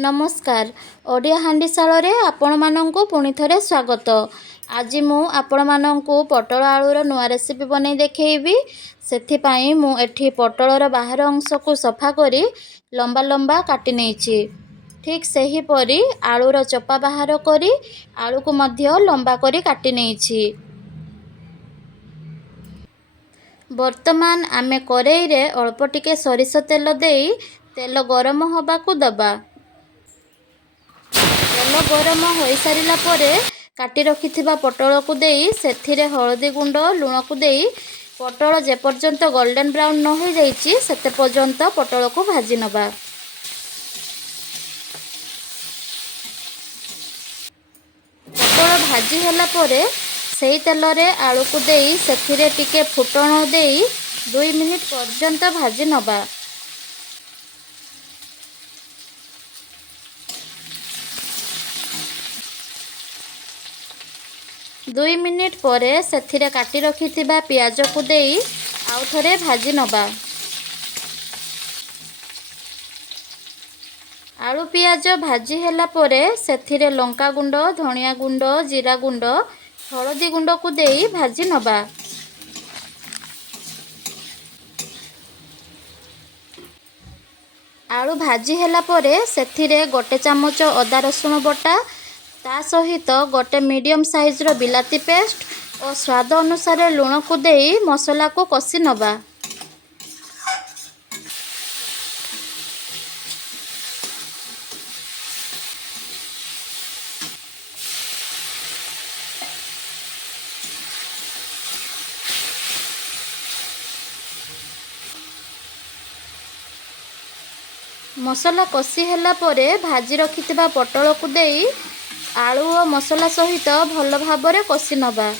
नमस्कार ओडिया हांडीशाल रे आपण मानंकु पुणी थरे स्वागत। आज मु आपण मानंकु पटल आलूर नुआ रेसिपी बनै देखैबी। सेथि पई मु एठी पटलर बाहर अंश को सफा करी लंबा लंबा काटी नेछि। ठीक सही परी आलूर चोपा बाहर करी आलू को मध्य लंबा करी काटी नेछि। वर्तमान आमे करेई रे अल्प टिके सरिष तेल देई तेल गरम होबा को दबा। तेल गरम हो सारिला परे काटी रखिथिबा पटल को देई सेथिरे हळदी गुंड लूण को देई पटल जे पर्यंत गोल्डन ब्राउन न हो जाइछि सेते पर्यंत पटल को भाजी नबा। पटल भाजी होला परे सेई तेल रे आलू को देई सेथिरे टिके फुटण देई 2 मिनिट पर्यंत भाजी नबा। 2 मिनिट परे सेथिरे काटी रखिथिबा पियाज को देई आउ थरे भाजी नबा। आलू पियाज भाजी होला परे सेथिरे लंका गुंड धनिया गुंड जीरा गुंड हळदी गुंड को देई भाजी नबा। आलू भाजी होला परे सेथिरे गोटे चामच अदा रसुण बटा ता सहित गोटे मीडियम साइज रो बिलाती पेस्ट और स्वाद अनुसार लूण को देई मसला को कषि नबा। मसला कषि होला परे भाजी रखिथिबा पटल को देई आलू और मसला सहित भल भाबरे कषि नबा।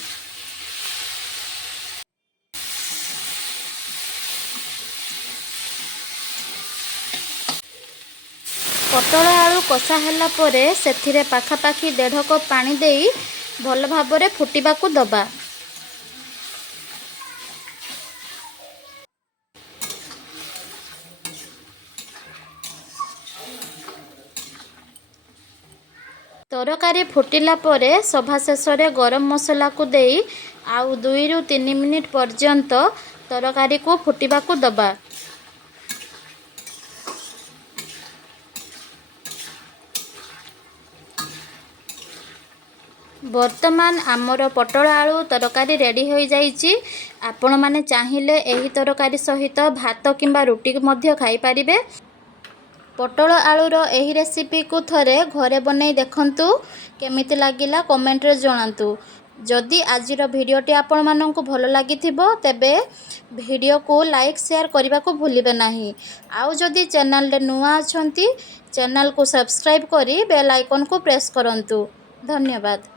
पटल आलू कषा होला परे सेथिरे पाखापाखी 1.5 कप पानी देई भल भाबरे फुटिबा को दबा। तरकारी फुटिला परे सभा शेष रे गरम मसला को देई आउ 2 रु 3 मिनिट पर्यंत तरकारी को फुटिबा को दबा। वर्तमान आमर पटल आलू तरकारी रेडी हो जाइछि। आपण माने चाहिले एही तरकारी सहित भात किंबा रुटी मध्य खाई पारिबे। पटल आलूर एही रेसिपी को थरे घरे बनै देखंतु केमिति लागिला कमेंट रे जणांतु। जदि आजिर भिडियोटी आपण मानंकु भलो लागिथिबो तेबे भिडियो को लाइक शेयर करबा को भूलिबे नाही। आउ जदि चैनल रे नुआ अछंती चैनल को सब्सक्राइब करी बेल आइकन को प्रेस करंतु। धन्यवाद।